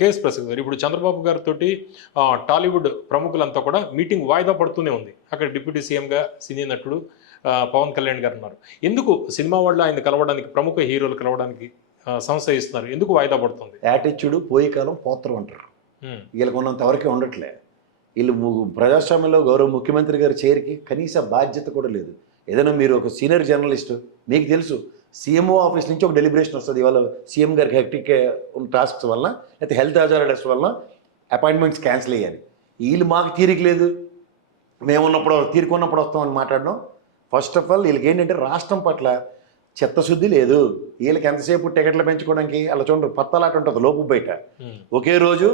KS Prasad గారు, ఇప్పుడు చంద్రబాబు గారితో టాలీవుడ్ ప్రముఖులంతా కూడా మీటింగ్ వాయిదా పడుతూనే ఉంది. అక్కడ డిప్యూటీ సీఎంగా సినీ నటుడు పవన్ కళ్యాణ్ గారు ఉన్నారు. ఎందుకు సినిమా వాళ్ళు ఆయన కలవడానికి, ప్రముఖ హీరోలు కలవడానికి సంశయిస్తున్నారు? ఎందుకు వాయిదా పడుతుంది? యాటిట్యూడ్ పోయే కాలం పోతరు అంటారు. వీళ్ళకి ఉన్నంత వరకే ఉండట్లే. వీళ్ళు ప్రజాస్వామ్యంలో గౌరవ ముఖ్యమంత్రి గారి చైర్కి కనీస బాధ్యత కూడా లేదు. ఏదైనా మీరు ఒక సీనియర్ జర్నలిస్టు, మీకు తెలుసు సీఎంఓ ఆఫీస్ నుంచి ఒక డెలిబరేషన్ వస్తుంది. ఇవాళ సీఎం గారికి హెక్టిక్ టాస్క్స్ వల్ల, లేకపోతే హెల్త్ అజార్డర్స్ వల్ల అపాయింట్మెంట్స్ క్యాన్సిల్ అయ్యాలి. వీళ్ళు మాకు తీరిక లేదు, మేమున్నప్పుడు తీరుకున్నప్పుడు వస్తామని మాట్లాడడం. ఫస్ట్ ఆఫ్ ఆల్ వీళ్ళకి ఏంటంటే రాష్ట్రం పట్ల చిత్తశుద్ధి లేదు. వీళ్ళకి ఎంతసేపు టికెట్లు పెంచుకోవడానికి అలా చూడండి, పత్తలాట ఉంటుంది లోపు బయట. ఒకే రోజు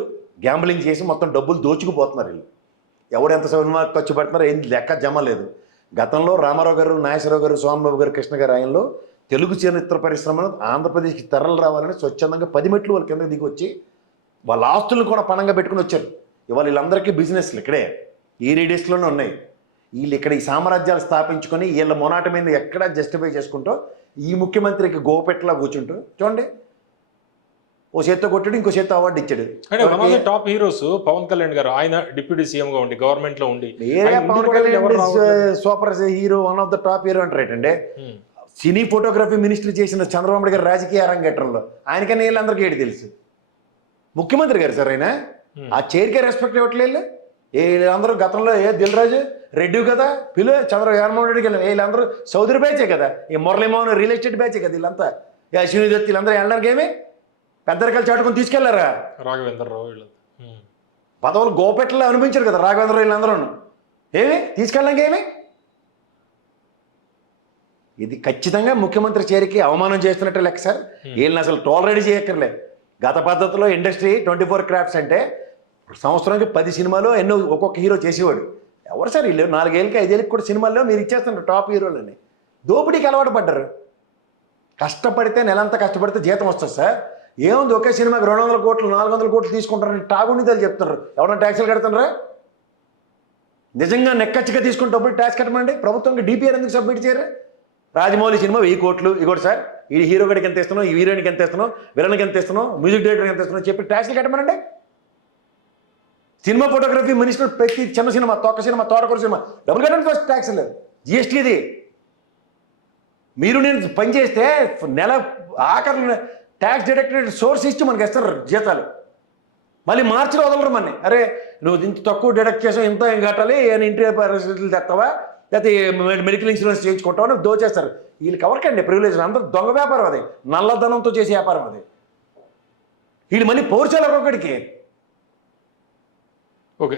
గ్యాంబ్లింగ్ చేసి మొత్తం డబ్బులు దోచుకుపోతున్నారు వీళ్ళు. ఎవడు ఎంత సినిమా ఖర్చు పెడుతున్నారో ఏం లెక్క జమ లేదు. గతంలో రామారావు గారు, నాగేశ్వరరావు గారు, సోమబాబు గారు, కృష్ణ గారు ఆయనలో తెలుగు చరిత్ర పరిశ్రమను ఆంధ్రప్రదేశ్కి తరలి రావాలని స్వచ్ఛందంగా 10 మెట్లు వాళ్ళ కింద దిగి వచ్చి వాళ్ళ ఆస్తులను కూడా పణంగా పెట్టుకుని వచ్చారు. ఇవాళ వీళ్ళందరికీ బిజినెస్లు ఇక్కడే ఈ రేడియస్లోనే ఉన్నాయి. వీళ్ళు ఇక్కడ ఈ సామ్రాజ్యాలు స్థాపించుకొని వీళ్ళ మొనాట మీద ఎక్కడా జస్టిఫై చేసుకుంటూ ఈ ముఖ్యమంత్రికి గోపెట్లా కూర్చుంటూ చూడండి, ఓ చేత్తో కొట్టాడు, ఇంకో చేత్తో అవార్డు ఇచ్చాడు. అంటే టాప్ హీరోస్ పవన్ కళ్యాణ్ గారు, ఆయన డిప్యూటీ సీఎం గా ఉండి గవర్నమెంట్ లో ఉండి Pawan Kalyan super hero, one of the top hero అంటారేటండి. సినీ ఫోటోగ్రఫీ మినిస్టర్ చేసిన చంద్రబాబు గారు రాజకీయ అరంగేట్రంలో ఆయనకన్నా వీళ్ళందరికీ ఏంటి తెలుసు. ముఖ్యమంత్రి గారు సార్ ఆయన ఆ చైర్కే రెస్పెక్ట్ ఇవ్వట్లేదు. వీళ్ళందరూ గతంలో దిల్ రాజు రెడ్డి కదా, జగన్మోహన్ రెడ్డికి వీళ్ళందరూ చౌదరి బ్యాచే కదా, ఈ మురళీమోహన్ రియల్ ఎస్టేట్ బ్యాచే కదా, వీళ్ళంతా అశ్విని దత్ వీళ్ళందరూ వెళ్ళడానికి ఏమి పెద్దరికలు చాటుకుని తీసుకెళ్లారా? రాఘవేంద్రరావు పదవులు గోపెట్లో అనిపించారు కదా రాఘవేంద్రరావు వీళ్ళందరూ. ఏమి తీసుకెళ్ళడానికి ఏమి? ఇది ఖచ్చితంగా ముఖ్యమంత్రి చైర్కి అవమానం చేస్తున్నట్టే లెక్క సార్. వీళ్ళని అసలు టోలరేట్ చేయక్కర్లే. గత పద్ధతిలో ఇండస్ట్రీ 24 క్రాఫ్ట్స్ అంటే సంవత్సరానికి 10 సినిమాలు ఎన్నో ఒక్కొక్క హీరో చేసేవాడు. ఎవరు సార్ వీళ్ళు? 4 ఏళ్ళకి 5 ఏళ్ళకి కూడా సినిమాల్లో మీరు ఇచ్చేస్తున్నారు టాప్ హీరోలని. దోపిడీకి అలవాటు పడ్డారు. కష్టపడితే నెలంతా కష్టపడితే జీతం వస్తుంది సార్. ఏముంది, ఒకే సినిమాకి 200 కోట్లు 400 కోట్లు తీసుకుంటారని టాగునిదాలు చెప్తున్నారు. ఎవరైనా ట్యాక్సీలు కడుతున్నారా? నిజంగా నెక్కచ్చిగా తీసుకుంటప్పుడు ట్యాక్స్ కట్టమండి. ప్రభుత్వంకి డిపిఆర్ ఎందుకు సబ్మిట్ చేయరు? రాజమౌళి సినిమా 1000 కోట్లు, ఇగోటి సార్ ఈ హీరో గడికి ఎంత ఇస్తున్నావు, ఈ హీరోయిన్కి ఎంత ఇస్తున్నావు, విలన్కి ఎంత ఇస్తున్నావు, మ్యూజిక్ డైరెక్టర్కి ఎంత ఇస్తున్నావు చెప్పి ట్యాక్స్లు కట్టమనండి. సినిమా ఫోటోగ్రఫీ మినిస్టర్ ప్రతి చిన్న సినిమా, తొక్క సినిమా, తోటకూర సినిమా డబ్బులు కట్టండి ఫస్ట్ ట్యాక్స్లు. జిఎస్టీది మీరు నేను పనిచేస్తే నెల ఆఖరి ట్యాక్స్ డిడక్టెడ్ సోర్స్ ఇచ్చి మనకి ఇస్తారు జీతాలు. మళ్ళీ మార్చిలో వదలరు మనని. అరే నువ్వు ఇంత తక్కువ డిడక్ట్ చేసావు, ఇంత ఏం కట్టాలి, ఇంటి పరిస్థితులు తెస్తావా, లేకపోతే మెడికల్ ఇన్సూరెన్స్ చేయించుకుంటావని దోచేస్తారు. వీళ్ళకి ఎవరికండి ప్రివిలేజ్? అందరూ దొంగ వ్యాపారం అది, నల్లధనంతో చేసే వ్యాపారం అది. వీళ్ళు మళ్ళీ పౌరుషాలు ఒక్కొక్కడికి. ఓకే.